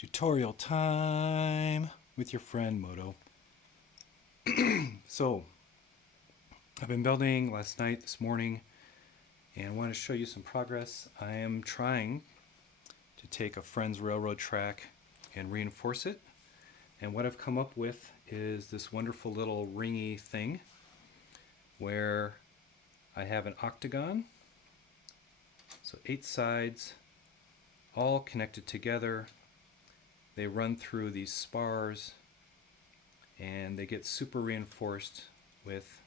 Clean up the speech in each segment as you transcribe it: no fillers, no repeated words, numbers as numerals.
Tutorial time with your friend Moto. So, I've been building last night, this morning, and I want to show you some progress. I am trying to take a friend's railroad track and reinforce it. And what I've come up with is this wonderful little ringy thing where I have an octagon. So 8 sides, all connected together. They run through these spars and they get super reinforced with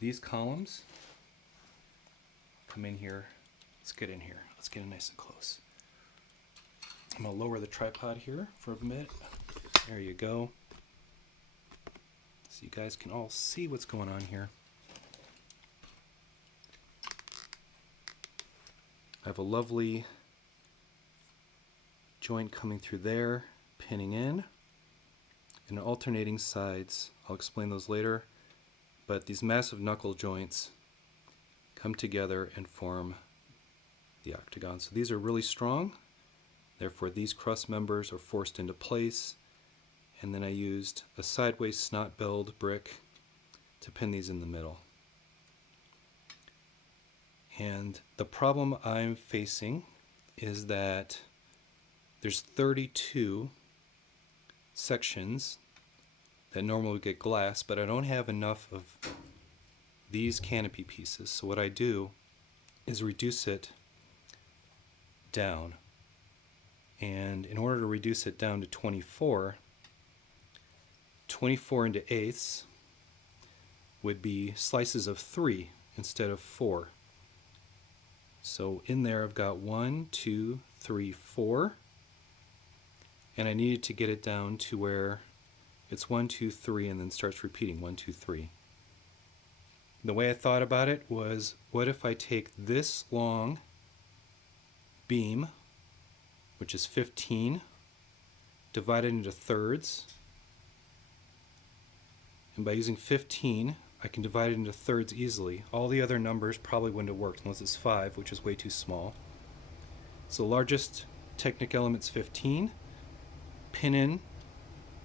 these columns. Come in here. Let's get in here. Let's get in nice and close. I'm going to lower the tripod here for a minute. There you go. So you guys can all see what's going on here. I have a lovely joint coming through there, pinning in, and alternating sides. I'll explain those later, but these massive knuckle joints come together and form the octagon. So these are really strong, therefore these cross members are forced into place, and then I used a sideways snot billed brick to pin these in the middle. And the problem I'm facing is that there's 32 sections that normally would get glass, but I don't have enough of these canopy pieces. So what I do is reduce it down. And in order to reduce it down to 24 into eighths would be slices of 3 instead of 4. So in there I've got 1, 2, 3, 4. And I needed to get it down to where it's 1, 2, 3 and then starts repeating 1, 2, 3. The way I thought about it was, what if I take this long beam, which is 15, divide it into thirds, and by using 15 I can divide it into thirds easily. All the other numbers probably wouldn't have worked unless it's 5, which is way too small. So the largest Technic element's 15. Pin in,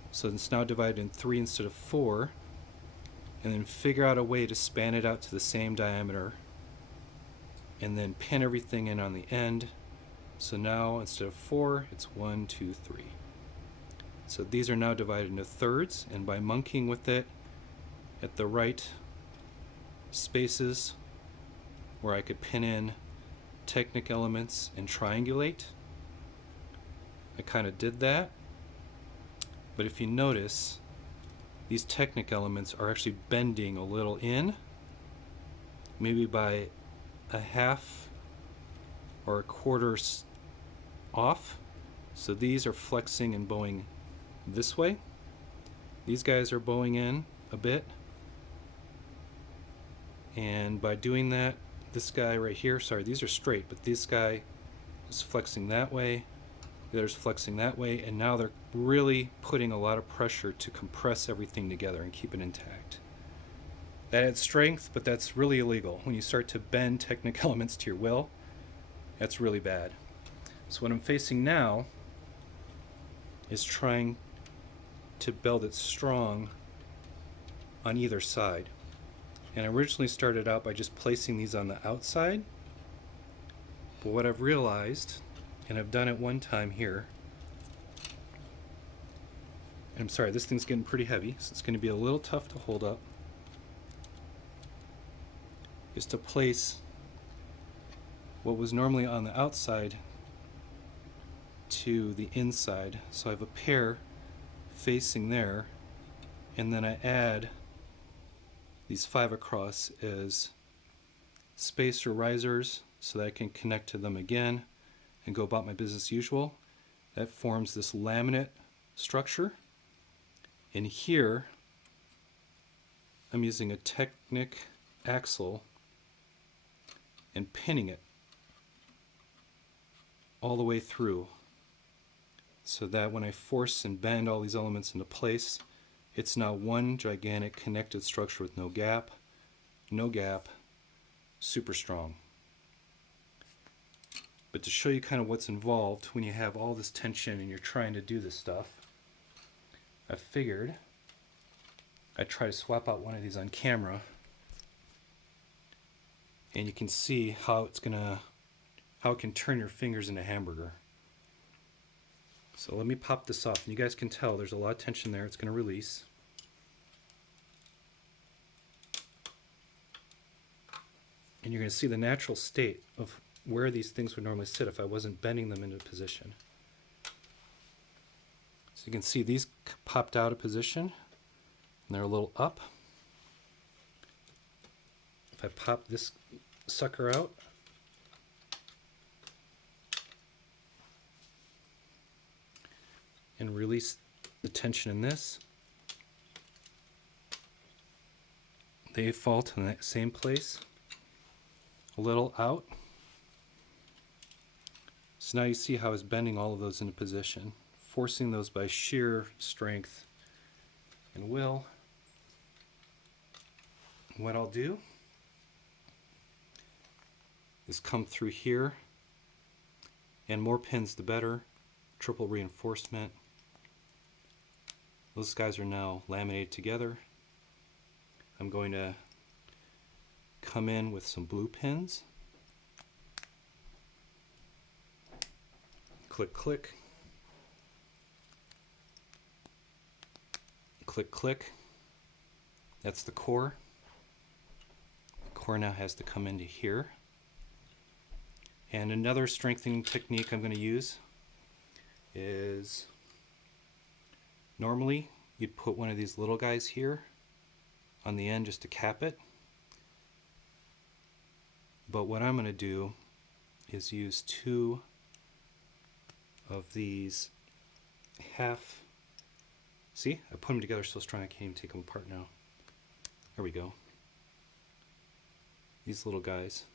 so it's now divided in 3 instead of 4, and then figure out a way to span it out to the same diameter, and then pin everything in on the end. So now instead of 4, it's 1, 2, 3. So these are now divided into thirds, and by monkeying with it at the right spaces where I could pin in Technic elements and triangulate, I kind of did that. But if you notice, these Technic elements are actually bending a little in, maybe by a half or a quarter off. So these are flexing and bowing this way. These guys are bowing in a bit. And by doing that, this guy right here, sorry, these are straight, but this guy is flexing that way. The other's flexing that way, and now they're really putting a lot of pressure to compress everything together and keep it intact. That adds strength, but that's really illegal. When you start to bend Technic elements to your will, that's really bad. So what I'm facing now is trying to build it strong on either side. And I originally started out by just placing these on the outside, but what I've realized, and I've done it one time here, and I'm sorry, this thing's getting pretty heavy, so it's going to be a little tough to hold up, is to place what was normally on the outside to the inside. So I have a pair facing there, and then I add these 5 across as spacer risers so that I can connect to them again and go about my business usual. That forms this laminate structure. And here I'm using a Technic axle and pinning it all the way through, so that when I force and bend all these elements into place, it's now one gigantic connected structure with no gap, super strong. But to show you kind of what's involved when you have all this tension and you're trying to do this stuff, I figured I'd try to swap out one of these on camera, and you can see how it can turn your fingers into hamburger. So let me pop this off, and you guys can tell there's a lot of tension there. It's going to release. And you're going to see the natural state of where these things would normally sit if I wasn't bending them into position. So you can see these popped out of position, and they're a little up. If I pop this sucker out, and release the tension in this, they fall to the same place, a little out. So now you see how it's bending all of those into position, forcing those by sheer strength and will. What I'll do is come through here, and more pins the better, triple reinforcement. Those guys are now laminated together. I'm going to come in with some blue pins. Click, click. Click, click. That's the core. The core now has to come into here. And another strengthening technique I'm going to use is, normally you'd put one of these little guys here on the end just to cap it. But what I'm going to do is use two of these see, I put them together so strong I can't even take them apart now. There we go. These little guys.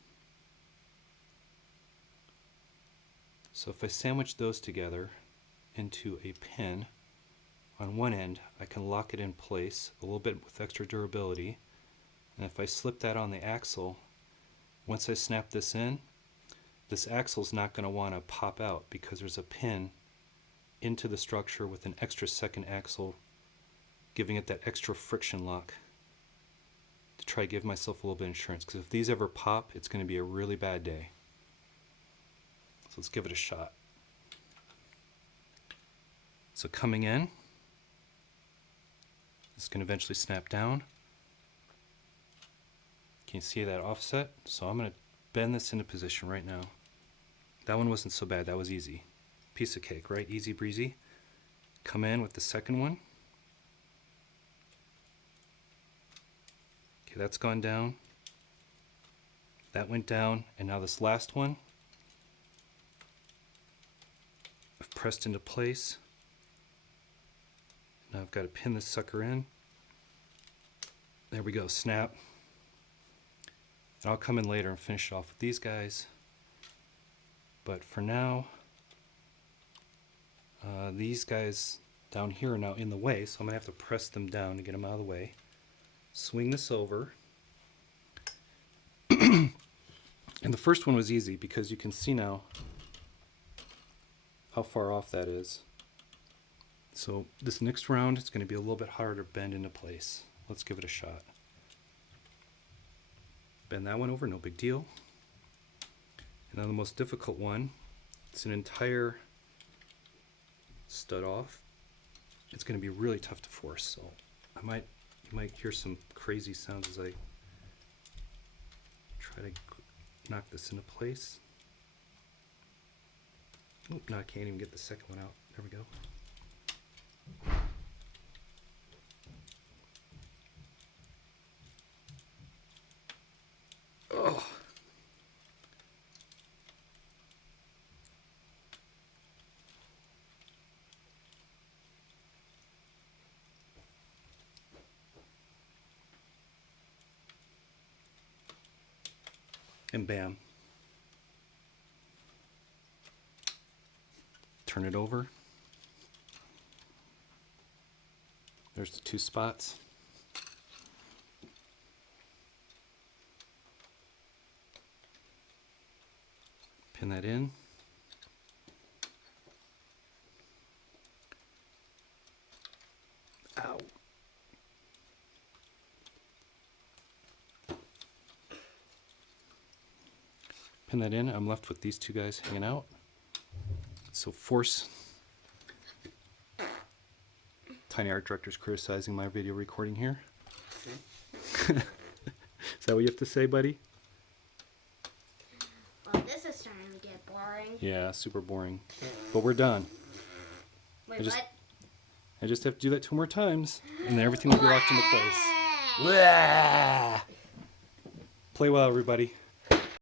So if I sandwich those together into a pin on one end, I can lock it in place a little bit with extra durability. And if I slip that on the axle, once I snap this in, this axle's not going to want to pop out because there's a pin into the structure with an extra second axle, giving it that extra friction lock to try to give myself a little bit of insurance, because if these ever pop, it's going to be a really bad day. So let's give it a shot. So coming in, this can eventually snap down. Can you see that offset? So I'm going to bend this into position right now. That one wasn't so bad, that was easy. Piece of cake, right? Easy breezy. Come in with the second one. Okay, that's gone down. That went down, and now this last one I've pressed into place. Now I've got to pin this sucker in. There we go, snap. And I'll come in later and finish it off with these guys. But for now, these guys down here are now in the way, so I'm going to have to press them down to get them out of the way. Swing this over. And the first one was easy because you can see now how far off that is. So this next round, it's going to be a little bit harder to bend into place. Let's give it a shot. Bend that one over, no big deal. And now the most difficult one, it's an entire stud off. It's going to be really tough to force, so you might hear some crazy sounds as I try to knock this into place. Oh, no, I can't even get the second one out. There we go. Oh. And bam. Turn it over. There's the two spots. Pin that in. pin that in. I'm left with these two guys hanging out. So force. Tiny art director's criticizing my video recording here. Is that what you have to say, buddy? Well, this is starting to get boring. Yeah, super boring. But we're done. Wait, what? what? I just have to do that 2 more times, and then everything will be locked into place. Play well, everybody.